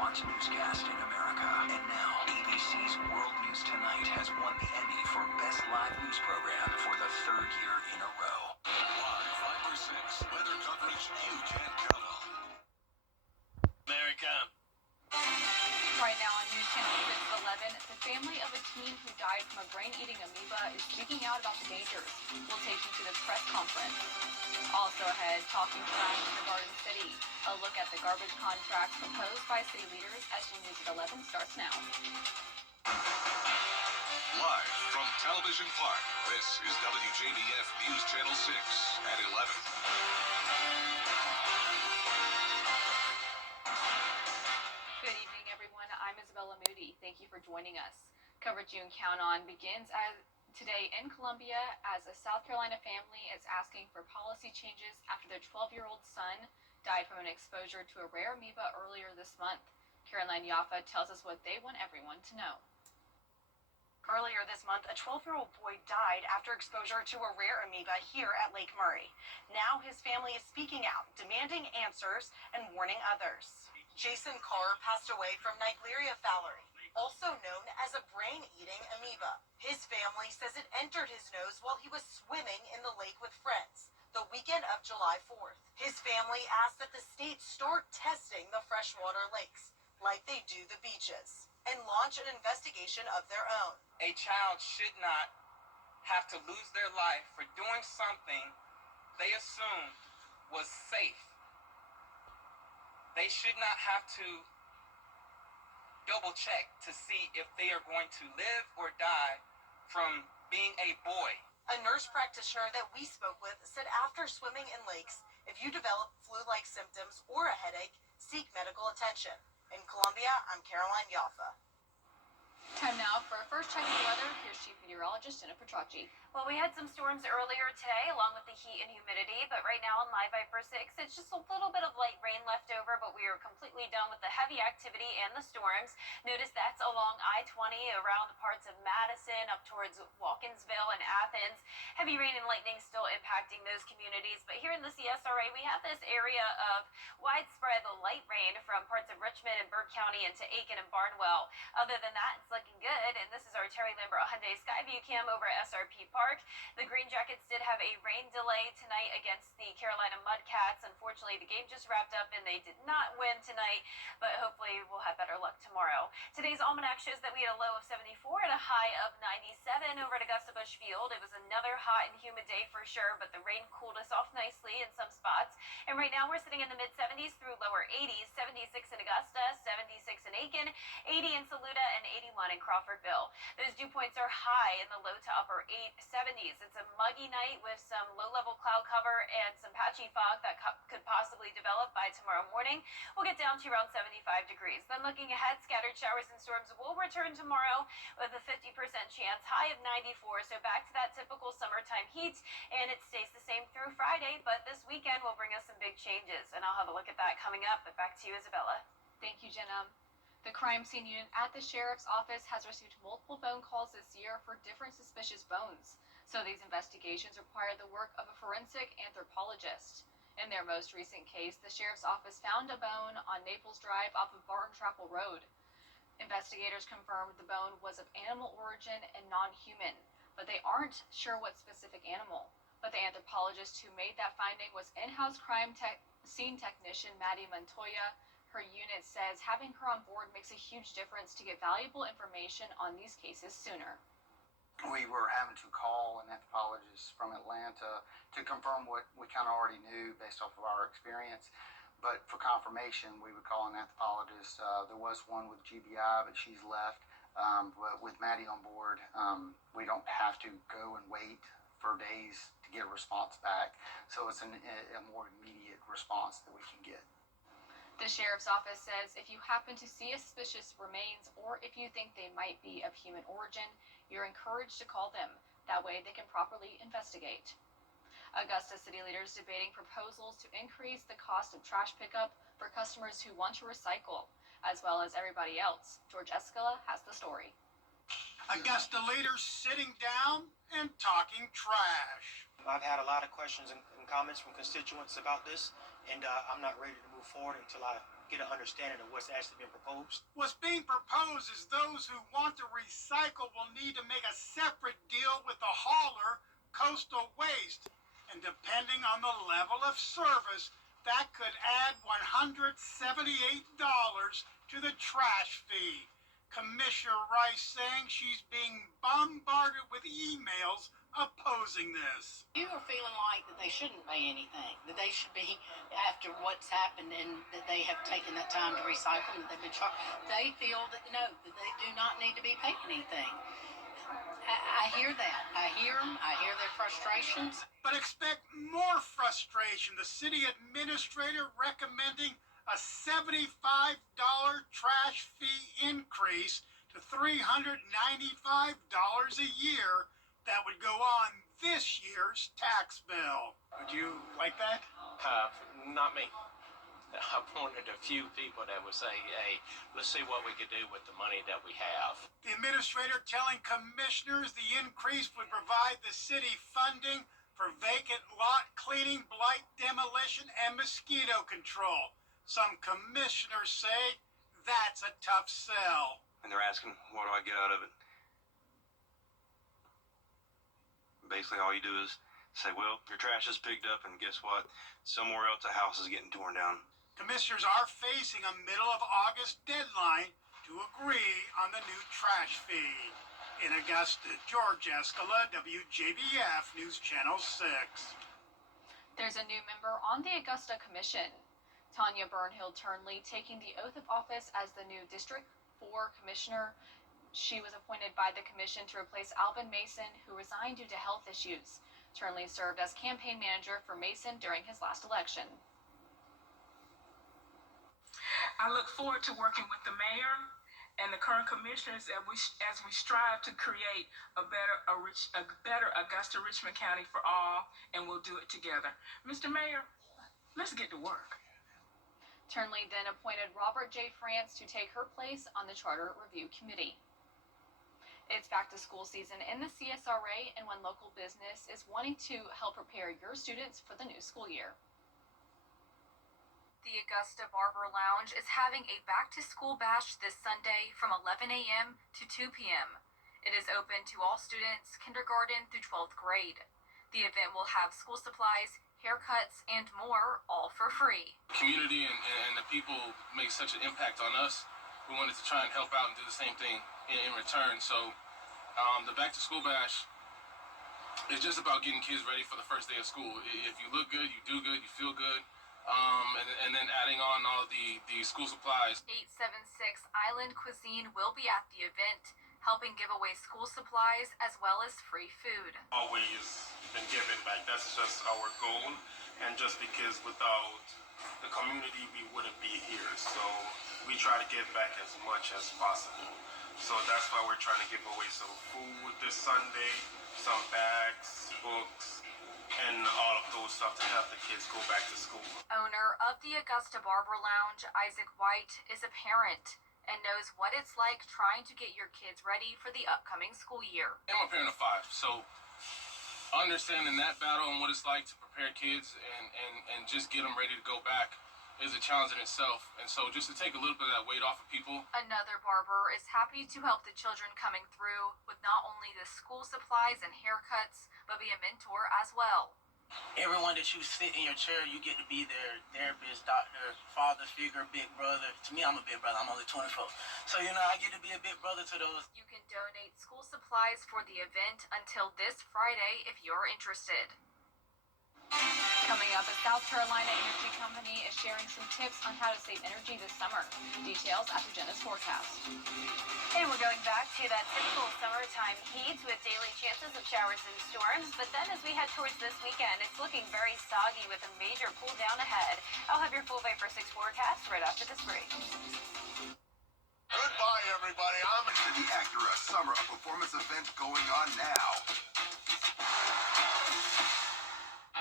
watch newscasting America. And now, ABC's World News Tonight has won the Emmy for Best Live News Program for the third year in a row. Live 5 to 6, weather coverage you can count on. America. Right now on News Channel 611, the family of a teen who died from a brain-eating amoeba is speaking out about the dangers. We'll take you to the press conference. Also ahead, talking trash in the Garden City. A look at the garbage contracts proposed by city leaders as News at 11 starts now. Live from Television Park, this is WJBF News Channel 6 at 11. Good evening, everyone. I'm Isabella Moody. Thank you for joining us. Coverage you can count on begins today in Columbia as a South Carolina family is asking for policy changes after their 12-year-old son died from an exposure to a rare amoeba earlier this month. Caroline Yaffa tells us what they want everyone to know. Earlier this month, a 12-year-old boy died after exposure to a rare amoeba here at Lake Murray. Now his family is speaking out, demanding answers and warning others. Jason Carr passed away from Naegleria fowleri, also known as a brain-eating amoeba. His family says it entered his nose while he was swimming in the lake with friends the weekend of July 4th. His family asked that the state start testing the freshwater lakes like they do the beaches and launch an investigation of their own. A child should not have to lose their life for doing something they assumed was safe. They should not have to double check to see if they are going to live or die from being a boy. A nurse practitioner that we spoke with said after swimming in lakes, if you develop flu-like symptoms or a headache, seek medical attention. In Columbia, I'm Caroline Yaffa. Time now for our first check of the weather. Here's Chief Meteorologist Jenna Petracci. Well, we had some storms earlier today, along with the heat and humidity, but right now on Live Viper 6, it's just a little bit of light rain left over, but we are completely done with the heavy activity and the storms. Notice that's along I-20 around the parts of Madison up towards Watkinsville and Athens. Heavy rain and lightning still impacting those communities, but here in the CSRA, we have this area of widespread light rain from parts of Richmond and Burke County into Aiken and Barnwell. Other than that, it's looking good, and this is our Terry Lambert Hyundai Skyview cam over at SRP Park. The Green Jackets did have a rain delay tonight against the Carolina Mudcats. Unfortunately, the game just wrapped up and they did not win tonight, but hopefully we'll have better luck tomorrow. Today's almanac shows that we had a low of 74 and a high of 97 over at Augusta Busch Field. It was another hot and humid day for sure, but the rain cooled us off nicely in some spots. And right now we're sitting in the mid-70s through lower 80s, 76 in Augusta, 76 in Aiken, 80 in Saluda, and 81 in Crawfordville. Those dew points are high in the low to upper 70s. It's a muggy night with some low-level cloud cover and some patchy fog that could possibly develop by tomorrow morning. We'll get down to around 75 degrees. Then looking ahead, scattered showers and storms will return tomorrow with a 50% chance, high of 94. So back to that typical summertime heat, and it stays the same through Friday, but this weekend will bring us some big changes, and I'll have a look at that coming up. But back to you, Isabella. Thank you, Jenna. The crime scene unit at the sheriff's office has received multiple phone calls this year for different suspicious bones. So these investigations require the work of a forensic anthropologist. In their most recent case, the sheriff's office found a bone on Naples Drive off of Barton Chapel Road. Investigators confirmed the bone was of animal origin and non-human, but they aren't sure what specific animal. But the anthropologist who made that finding was in-house crime scene technician Maddie Montoya. Her unit says having her on board makes a huge difference to get valuable information on these cases sooner. We were having to call an anthropologist from Atlanta to confirm what we kind of already knew based off of our experience. But for confirmation, we would call an anthropologist. There was one with GBI, but she's left. But with Maddie on board, we don't have to go and wait for days to get a response back. So it's a more immediate response that we can get. The sheriff's office says if you happen to see suspicious remains or if you think they might be of human origin, you're encouraged to call them. That way they can properly investigate. Augusta city leaders debating proposals to increase the cost of trash pickup for customers who want to recycle, as well as everybody else. George Escala has the story. Augusta leaders sitting down and talking trash. I've had a lot of questions and comments from constituents about this, and I'm not ready to move forward until I get an understanding of what's actually been proposed. What's being proposed is those who want to recycle will need to make a separate deal with the hauler, Coastal Waste. And depending on the level of service, that could add $178 to the trash fee. Commissioner Rice saying she's being bombarded with emails opposing this. You are feeling like that they shouldn't pay anything, that they should be, after what's happened and that they have taken that time to recycle and they've been charged. They feel that no, that they do not need to be paid anything. I hear that. I hear them. I hear their frustrations. But expect more frustration. The city administrator recommending a $75 trash fee increase to $395 a year that would go on this year's tax bill. Would you like that? Not me. I wanted a few people that would say, hey, let's see what we could do with the money that we have. The administrator telling commissioners the increase would provide the city funding for vacant lot cleaning, blight demolition, and mosquito control. Some commissioners say that's a tough sell. And they're asking, what do I get out of it? Basically, all you do is say, well, your trash is picked up, and guess what? Somewhere else, a house is getting torn down. Commissioners are facing a middle of August deadline to agree on the new trash fee. In Augusta, George Escala, WJBF News Channel 6. There's a new member on the Augusta Commission. Tanya Burnhill-Turnley taking the oath of office as the new District 4 Commissioner. She was appointed by the commission to replace Alvin Mason, who resigned due to health issues. Turnley served as campaign manager for Mason during his last election. I look forward to working with the mayor and the current commissioners as we strive to create a better Augusta-Richmond County for all, and we'll do it together. Mr. Mayor, let's get to work. Turnley then appointed Robert J. France to take her place on the Charter Review Committee. It's back to school season in the CSRA, and one local business is wanting to help prepare your students for the new school year. The Augusta Barber Lounge is having a back-to-school bash this Sunday from 11 a.m. to 2 p.m. It is open to all students, kindergarten through 12th grade. The event will have school supplies, haircuts, and more, all for free. The community and the people make such an impact on us. We wanted to try and help out and do the same thing in return. So the back-to-school bash is just about getting kids ready for the first day of school. If you look good, you do good, you feel good. And then adding on all the school supplies. 876 Island Cuisine will be at the event, helping give away school supplies as well as free food. Always been giving back. That's just our goal. And just because without the community, we wouldn't be here. So we try to give back as much as possible. So that's why we're trying to give away some food this Sunday, some bags, books, and all of those stuff to help the kids go back to school. Owner of the Augusta Barber Lounge, Isaac White, is a parent and knows what it's like trying to get your kids ready for the upcoming school year. I'm a parent of 5, so understanding that battle and what it's like to prepare kids and just get them ready to go back is a challenge in itself. And so just to take a little bit of that weight off of people. Another barber is happy to help the children coming through with not only the school supplies and haircuts, but be a mentor as well. Everyone that you sit in your chair, you get to be their therapist, doctor, father figure, big brother. To me, I'm a big brother. I'm only 24. So, I get to be a big brother to those. You can donate school supplies for the event until this Friday if you're interested. Coming up, a South Carolina energy company is sharing some tips on how to save energy this summer. Details after Jenna's forecast. And we're going back to that typical summertime heat with daily chances of showers and storms. But then as we head towards this weekend, it's looking very soggy with a major cool down ahead. I'll have your full Vapor 6 forecast right after this break. Goodbye, everybody. I'm The Acura Summer of Performance event going on now.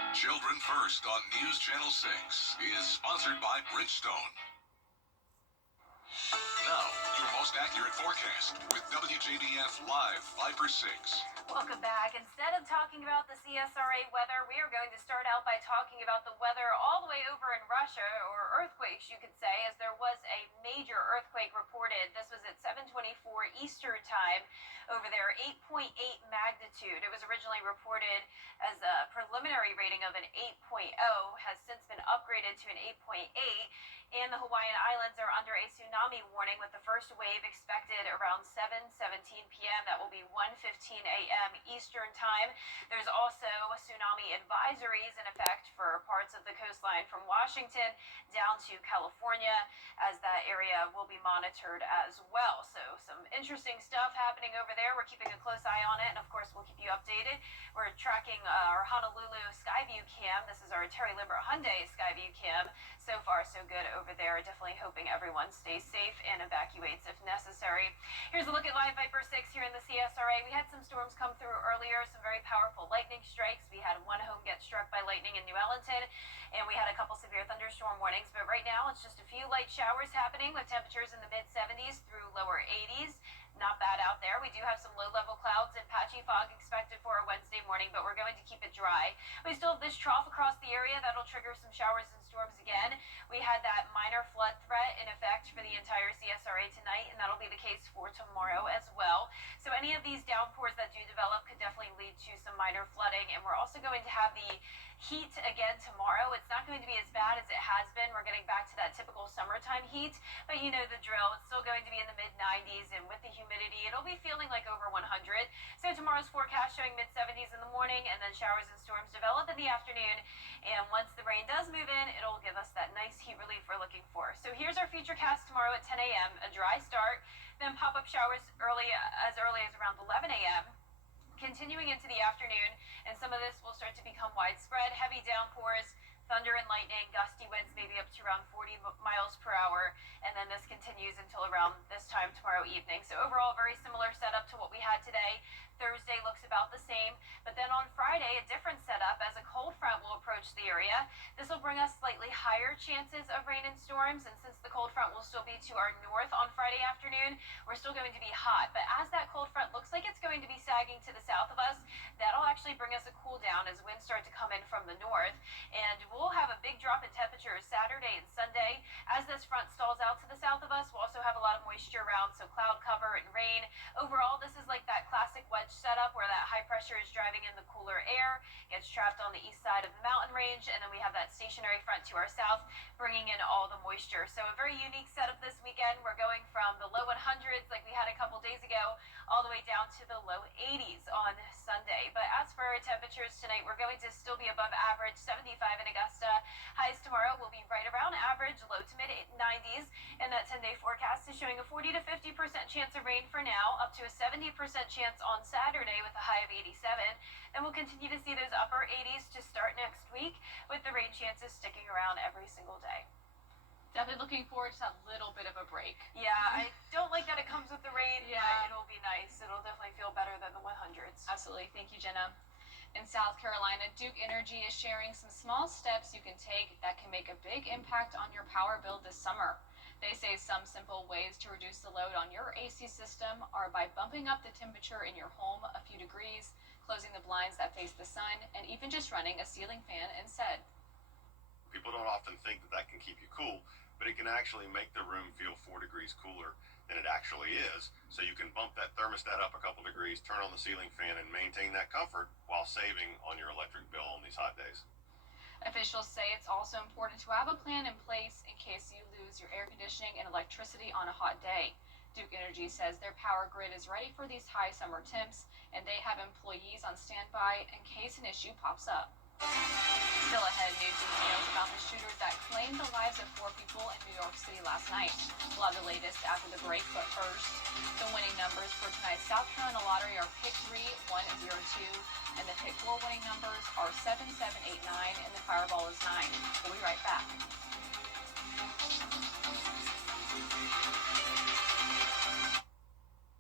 Children First on News Channel 6 is sponsored by Bridgestone. Now, your most accurate accurate forecast with WJBF Live Viper 6. Welcome back. Instead of talking about the CSRA weather, we are going to start out by talking about the weather all the way over in Russia, or earthquakes, you could say, as there was a major earthquake reported. This was at 7:24 Eastern time over there, 8.8 magnitude. It was originally reported as a preliminary rating of an 8.0, has since been upgraded to an 8.8. And the Hawaiian Islands are under a tsunami warning with the first wave expected around 7:17 p.m. That will be 1:15 a.m. Eastern time. There's also tsunami advisories in effect for parts of the coastline from Washington down to California, as that area will be monitored as well. So some interesting stuff happening over there. We're keeping a close eye on it, and of course we'll keep you updated. We're tracking our Honolulu Skyview cam. This is our Terry Limbert Hyundai Skyview cam. So far, so good over there. Definitely hoping everyone stays safe and evacuates if necessary. Here's a look at Live Viper 6 here in the CSRA. We had some storms come through earlier, some very powerful lightning strikes. We had one home get struck by lightning in New Ellington, and we had a couple severe thunderstorm warnings. But right now, it's just a few light showers happening with temperatures in the mid-70s through lower 80s. Not bad out there. We do have some low-level clouds and patchy fog expected for a Wednesday morning, but we're going to keep it dry. We still have this trough across the area that'll trigger some showers and storms again. We had that minor flood threat in effect for the entire CSRA tonight, and that'll be the case for tomorrow as well. So any of these downpours that do develop could definitely lead to some minor flooding, and we're also going to have the heat again tomorrow. It's not going to be as bad as it has been. We're getting back to that typical summertime heat, but you know the drill. It's still going to be in the mid-90s, and with the humidity, it'll be feeling like over 100. So tomorrow's forecast showing mid-70s in the morning, and then showers and storms develop in the afternoon. And once the rain does move in, it'll give us that nice heat relief we're looking for. So here's our future cast tomorrow at 10 a.m., a dry start, then pop-up showers as early as around 11 a.m., continuing into the afternoon, and some of this will start to become widespread. Heavy downpours, thunder and lightning, gusty winds maybe up to around 40 miles per hour, and then this continues until around this time tomorrow evening. So overall, very similar setup to what we had today. Thursday looks about the same, but then on Friday, a different setup as a cold front will approach the area. This will bring us slightly higher chances of rain and storms, and since the cold front will still be to our north on Friday afternoon, we're still going to be hot. But as that cold front looks like it's going to be sagging to the south of us, that'll actually bring us a cool down as winds start to come in from the north, and we'll have a big drop in temperatures Saturday and Sunday. As this front stalls out to the south of us, we'll also have a lot of moisture around, so cloud cover and rain. Overall, this is like that classic wedge setup where that high pressure is driving in the cooler air, gets trapped on the east side of the mountain range, and then we have that stationary front to our south bringing in all the moisture. So a very unique setup this weekend. We're going from the low 100s like we had a couple days ago all the way down to the low 80s on Sunday. But as for our temperatures tonight, we're going to still be above average, 75 in Augusta. Highs tomorrow will be right around average, low to mid 90s, and that 10-day forecast is showing a 40 to 50% chance of rain for now, up to a 70% chance on Saturday with a high of 87. Then we'll continue to see those upper 80s to start next week, with the rain chances sticking around every single day. Definitely looking forward to that little bit of a break. Yeah, I don't like that it comes with the rain, but it'll be nice. It'll definitely feel better than the 100s. Absolutely. Thank you, Jenna. In South Carolina, Duke Energy is sharing some small steps you can take that can make a big impact on your power bill this summer. They say some simple ways to reduce the load on your AC system are by bumping up the temperature in your home a few degrees, closing the blinds that face the sun, and even just running a ceiling fan instead. People don't often think that that can keep you cool, but it can actually make the room feel 4 degrees cooler than it actually is. So you can bump that thermostat up a couple degrees, turn on the ceiling fan, and maintain that comfort while saving on your electric bill on these hot days. Officials say it's also important to have a plan in place in case you lose your air conditioning and electricity on a hot day. Duke Energy says their power grid is ready for these high summer temps, and they have employees on standby in case an issue pops up. Still ahead, new details about the shooters that claimed the lives of 4 people in New York City last night. We'll have the latest after the break, but first, the winning numbers for tonight's South Carolina Lottery are Pick 3, 102, and the Pick 4 winning numbers are 7, 7, 8, 9, and the Fireball is 9. We'll be right back.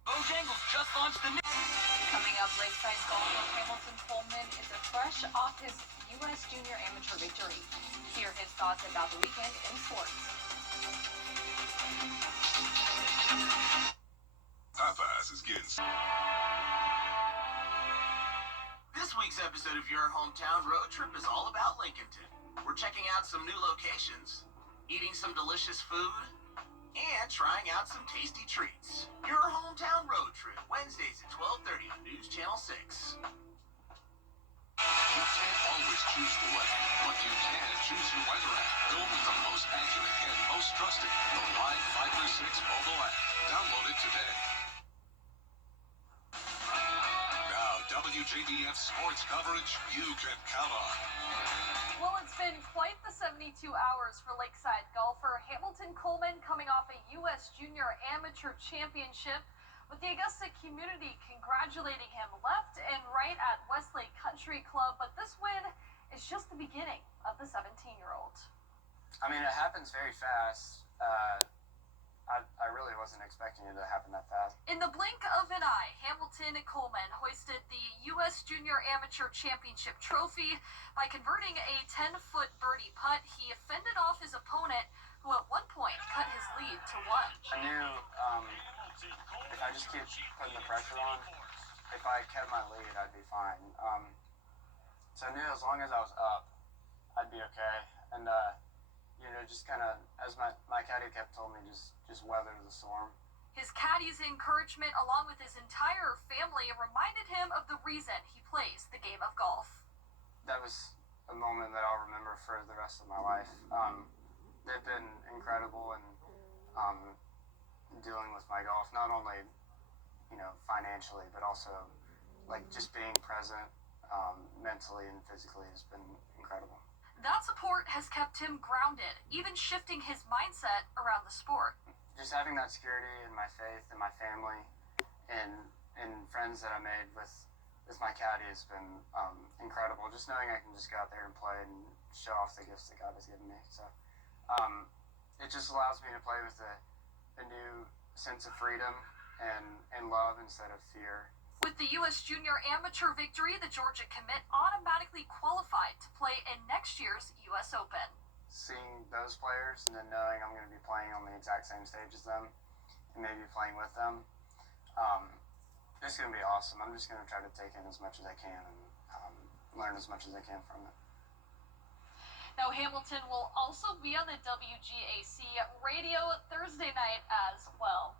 Bojangles just launched the new... Coming up, Lakeside golfer Hamilton Coleman is fresh off his U.S. Junior Amateur victory. Hear his thoughts about the weekend in sports. passes getting. This week's episode of Your Hometown Road Trip is all about Lincolnton. We're checking out some new locations, eating some delicious food, and trying out some tasty treats. Your Hometown Road Trip, Wednesdays at 12:30 on News Channel 6. You can't always choose the way, but you can choose your weather app. Go with the most accurate and most trusted, the Live Fiber 6 mobile app. Download it today. Now, WJBF sports coverage you can count on. Well, it's been quite the 72 hours for Lakeside golfer Hamilton Coleman coming off a U.S. Junior Amateur Championship, with the Augusta community congratulating him left and right at Westlake Country Club. But this win is just the beginning of the 17-year-old. I mean, it happens very fast. I really wasn't expecting it to happen that fast. In the blink of an eye, Hamilton Coleman hoisted the U.S. Junior Amateur Championship trophy by converting a 10-foot birdie putt. He fended off his opponent, who at one point cut his lead to one. I knew if I just keep putting the pressure on, if I kept my lead, I'd be fine. So I knew as long as I was up, I'd be okay. And just kind of, as my caddy kept telling me, just weather the storm. His caddy's encouragement, along with his entire family, reminded him of the reason he plays the game of golf. That was a moment that I'll remember for the rest of my life. They've been incredible in dealing with my golf, not only, financially, but also, just being present mentally and physically has been incredible. That support has kept him grounded, even shifting his mindset around the sport. Just having that security in my faith and my family and friends that I made with my caddy has been incredible. Just knowing I can just go out there and play and show off the gifts that God has given me. So it just allows me to play with a new sense of freedom and love instead of fear. With the U.S. Junior Amateur victory, the Georgia commit automatically qualified to play in next year's U.S. Open. Seeing those players and then knowing I'm going to be playing on the exact same stage as them and maybe playing with them, it's going to be awesome. I'm just going to try to take in as much as I can and learn as much as I can from it. Now, Hamilton will also be on the WGAC radio Thursday night as well.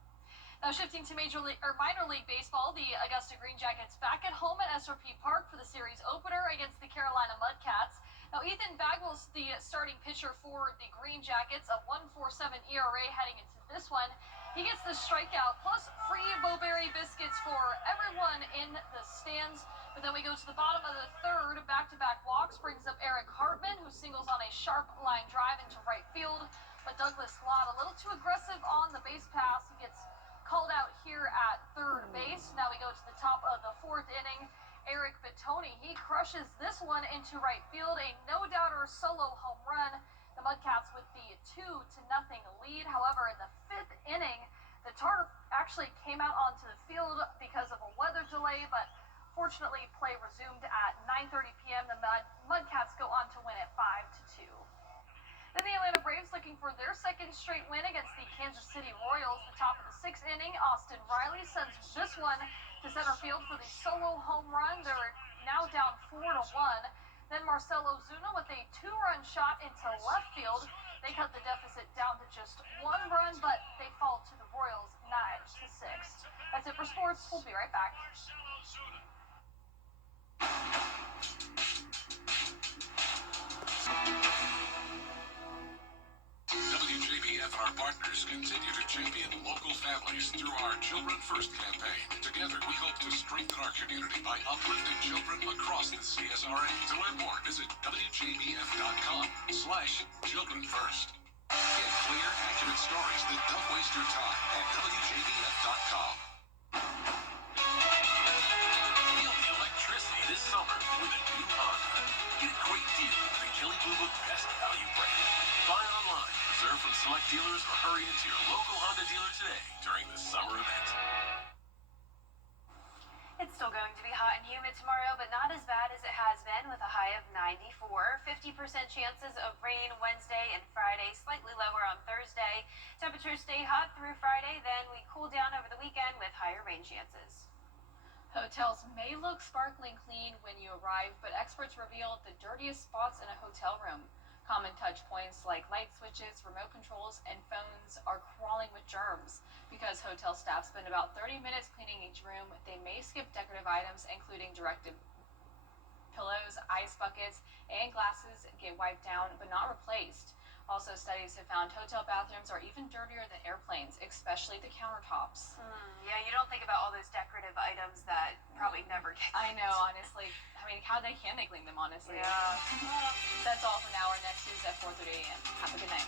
Now, shifting to minor league baseball, the Augusta Green Jackets back at home at SRP Park for the series opener against the Carolina Mudcats. Now, Ethan Bagwell's the starting pitcher for the Green Jackets, a 1.47 ERA heading into this one. He gets the strikeout plus free Bo-Berry biscuits for everyone in the stands. But then we go to the bottom of the third. Back-to-back walks brings up Eric Hartman, who singles on a sharp line drive into right field. But Douglas Lott, a little too aggressive on the base pass. He gets called out here at third base. Now we go to the top of the fourth inning. Eric Batoni, he crushes this one into right field. A no-doubter solo home run. The Mudcats with the 2-0 lead. However, in the fifth inning, the Tar actually came out onto the field because of a weather delay, but fortunately play resumed at 9:30 p.m. The Mudcats go on to win it 5-2. Then the Atlanta Braves looking for their second straight win against the Kansas City Royals. The top of the sixth inning, Austin Riley sends this one to center field for the solo home run. They're now down 4-1. Then Marcelo Zuna with a 2-run shot into left field. They cut the deficit down to just 1 run, but they fall to the Royals 9-6. That's it for sports. We'll be right back. WJBF and our partners continue to champion local families through our Children First campaign. Together, we hope to strengthen our community by uplifting children across the CSRA. To learn more, visit WJBF.com/Children First. Get clear, accurate stories that don't waste your time at WJBF.com. Feel the electricity this summer with a new Honda. Get a great deal with the Kelley Blue Book Best Value brand. Buy online, reserve from select dealers, or hurry into your local Honda dealer today during the summer event. It's still going to be hot and humid tomorrow, but not not as bad as it has been with a high of 94. 50% chances of rain Wednesday and Friday, slightly lower on Thursday. Temperatures stay hot through Friday, then we cool down over the weekend with higher rain chances. Hotels may look sparkling clean when you arrive, but experts revealed the dirtiest spots in a hotel room. Common touch points like light switches, remote controls, and phones are crawling with germs. Because hotel staff spend about 30 minutes cleaning each room, they may skip decorative items, including directed pillows, ice buckets, and glasses get wiped down but not replaced. Also, studies have found hotel bathrooms are even dirtier than airplanes, especially the countertops. Yeah, you don't think about all those decorative items that probably never get I cleaned. know, honestly. I mean, can they clean them, honestly? Yeah. That's all for now. Our next news at 4:30 a.m. Have a good night.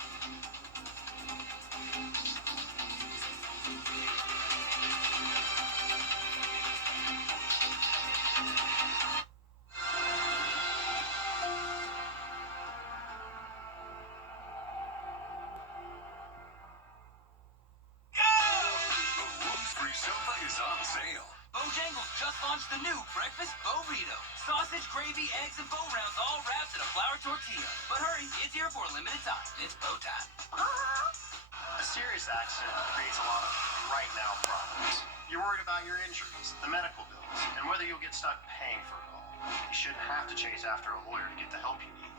Free sofa is on sale. Bojangles just launched the new breakfast burrito. Sausage, gravy, eggs, and bow rounds all wrapped in a flour tortilla. But hurry, it's here for a limited time. It's bow time. A serious accident creates a lot of right now problems. You're worried about your injuries, the medical bills, and whether you'll get stuck paying for it all. You shouldn't have to chase after a lawyer to get the help you need.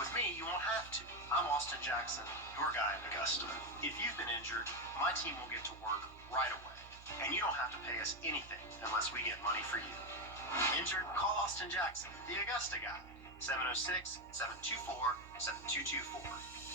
With me, you won't have to. I'm Austin Jackson, your guy in Augusta. If you've been injured, my team will get to work right away. And you don't have to pay us anything unless we get money for you. Injured? Call Austin Jackson, the Augusta guy. 706-724-7224.